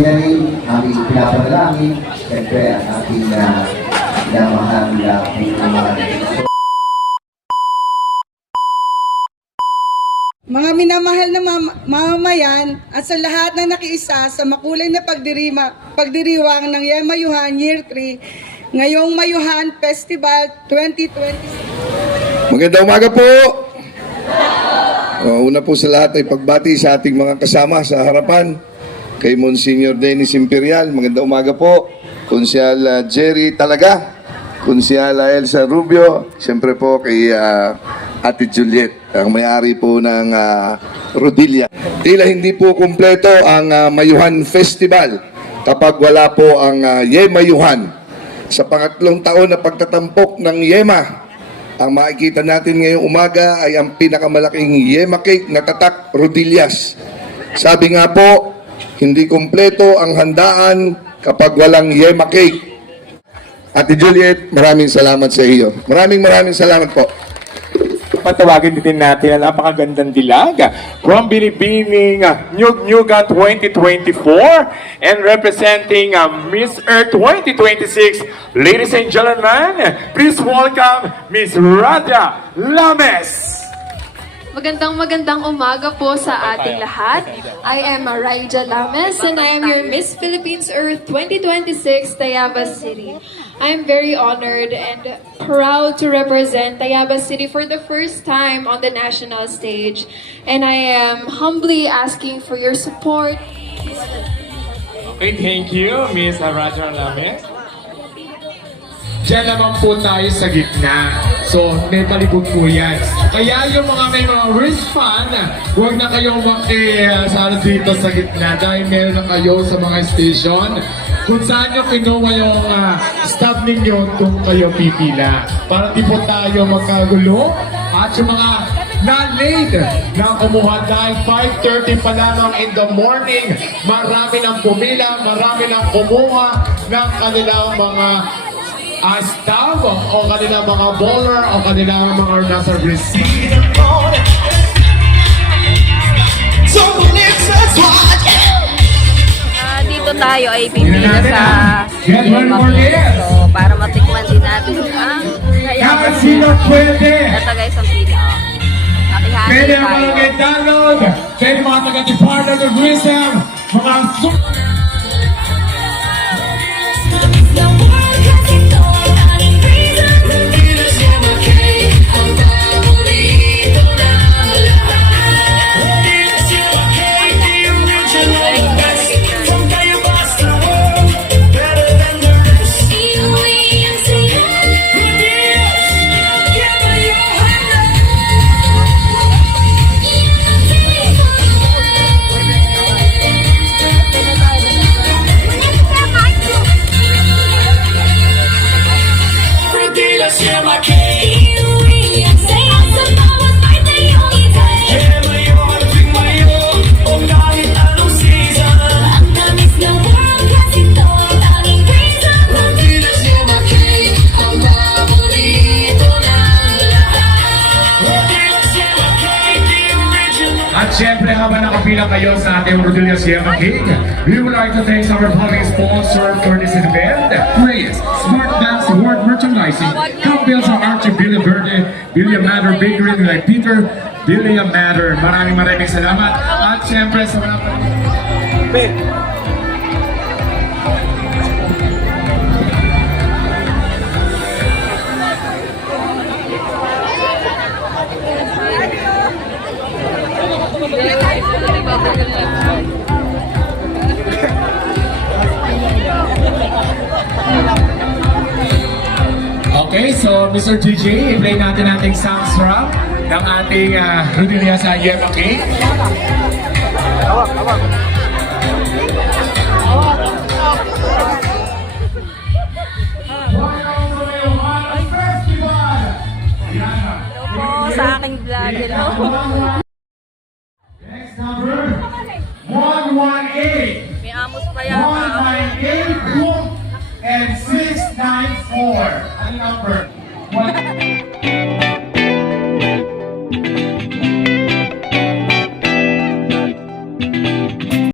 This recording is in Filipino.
Finally, aming pinapanalangin, siyempre ang ating minamahal na pinungan. Mga minamahal na mamamayan at sa lahat na nakiisa sa makulay na pagdiriwang ng Yemayuhan Year 3 ngayong Mayuhan Festival 2026. Magandang umaga po! Una po sa lahat ay pagbati sa ating mga kasama sa harapan. Kay Monsignor Dennis Imperial, magandang umaga po. Konsyal Jerry Talaga, Konsyal Elsa Rubio, siyempre po kay Ate Juliet, ang may-ari po ng Rodilla. Tila hindi po kumpleto ang Mayuhan Festival kapag wala po ang Yemayuhan. Sa pangatlong taon na pagtatampok ng Yema, ang makikita natin ngayong umaga ay ang pinakamalaking Yema cake na tatak Rodillas. Sabi nga po, hindi kumpleto ang handaan kapag walang Yema cake. Ate Juliet, maraming salamat sa iyo. Maraming salamat po. Patawagin din natin ang napakagandang dilag from Binibining Nyug-Nyugan 2024 and representing Miss Earth 2026. Ladies and gentlemen, please welcome Miss Radia Lames. Magandang umaga po sa ating lahat. I am Raija Lames and I am your Miss Philippines Earth 2026 Tayabas City. I am very honored and proud to represent Tayabas City for the first time on the national stage. And I am humbly asking for your support. Okay, thank you, Miss Radia Lames. Diyan naman po tayo sa gitna. So, may palibot po yan. Kaya yung may mga wristband, huwag na kayong makisala dito sa gitna dahil meron na kayo sa mga station kung saan nyo kinuha yung staff ninyo kung kayo pipila. Para di po tayo magkagulo at yung mga na-late na kumuha dahil 5:30 pa lamang in the morning. Marami nang pumila, marami nang kumuha ng kanilang mga staff o kanilang mga bowler o kanilang mga nasa receipt. Dito tayo ay pipila sa so para matikman din natin ang Tayabas City. Ito guys ang pila. Pwede ang Makihati mga tayo. download, pwede mga taga-Department of Tourism, mga siyempre, habang nakapila kayo sa ating Rodillas Yema Cake, we would like to thank our public sponsor for this event, Reyes, Smart Max Award Merchandising, Campbell's of Archie Billy Verde, Billy Matter Bakery, like Peter, Billy Matter. Maraming salamat. At siyempre, sa mga Okay, so Mr. DJ, i-play natin ating soundtrack ng ating Rodillas Yema Cake. Po sa aking vlog. Hello. Next number, 118. May amos pa yata. 198 and 694. Ano number?